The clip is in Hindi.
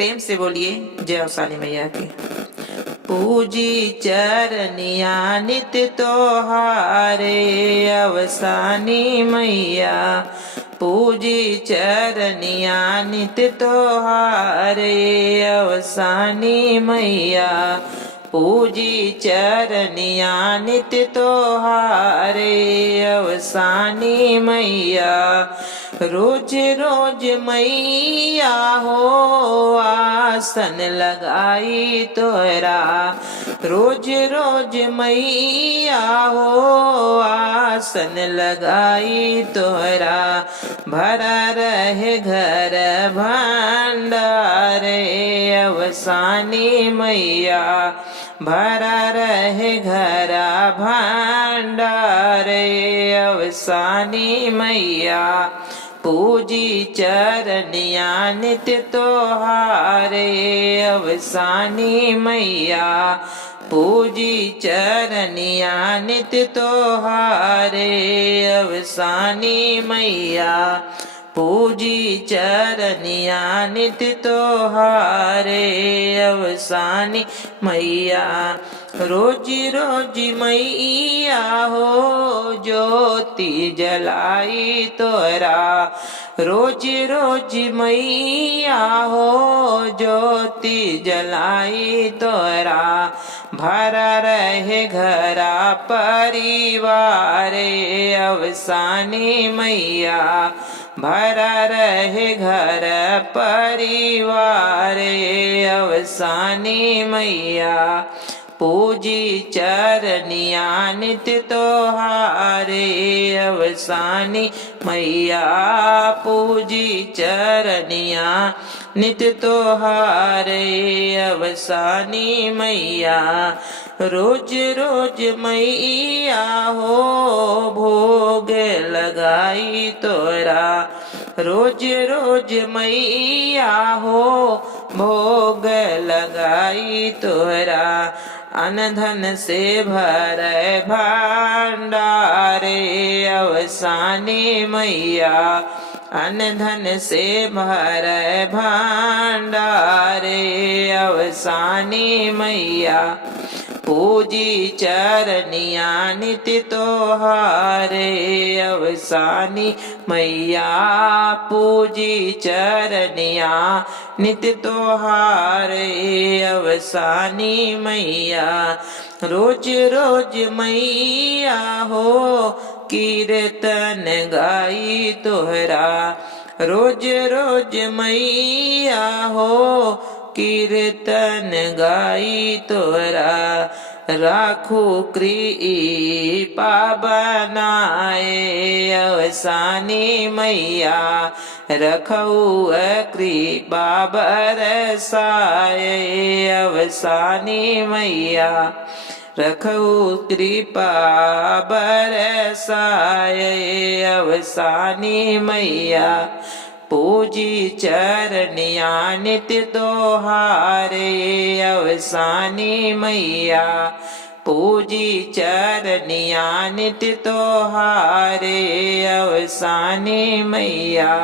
प्रेम से बोलिए जय अवसानी मैया की। पूजी चरनिया नित्य तोहारे अवसानी मैया, पूजी चरनिया नित्य तोहारे अवसानी मैया, पूजी चरनिया नित्य तोहारे अवसानी मैया। रोज रोज मैया हो आसन लगाई तोरा, रोज रोज मैया हो आसन लगाई तोरा, भरा रहे घर भंडारे अवसानी मैया, भरा रहे घर भंडारे अवसानी मैया। पूजी चरनिया नित्य तोहारे अवसानी मैया, पूजी चरनिया नित्य तोहारे अवसानी मैया, पूजी चरनिया नित्य तोहारे अवसानी मैया। रोज रोज मैया हो ज्योति जलाई तोरा, रोज रोज मैया हो ज्योति जलाई तोरा, भरा रहे घरा परिवारे अवसानी मैया, भरा रहे घर परिवारे अवसानी मैया। पूजी चरनिया नित्य तोहारे अवसानी मैया, पूजी चरनिया नित्य तोहारे अवसानी मैया। रोज रोज मैया हो भोग लगाई तोरा, रोज रोज मैया हो भोग लगाई तोरा, अनधन से भरे भंडारे अवसानी मैया, अनधन से भरे भंडारे अवसानी मैया। पूजी चरनिया नित्य तोहारे अवसानी मैया, पूजी चरनिया नित्य तोहारे अवसानी मैया। रोज रोज मैया हो कीर्तन गाई तोहरा, रोज रोज मैया हो कीर्तन गाई तोरा, राखू कृपा बनाए अवसानी मैया, रखऊ कृपा बरसाए अवसानी मैया, रखऊ कृपा बरसाए अवसानी मैया। पूजी चरनिया नित्य तोहारे अवसानी मैया, पूजी चरनिया नित्य तोहारे अवसानी मैया।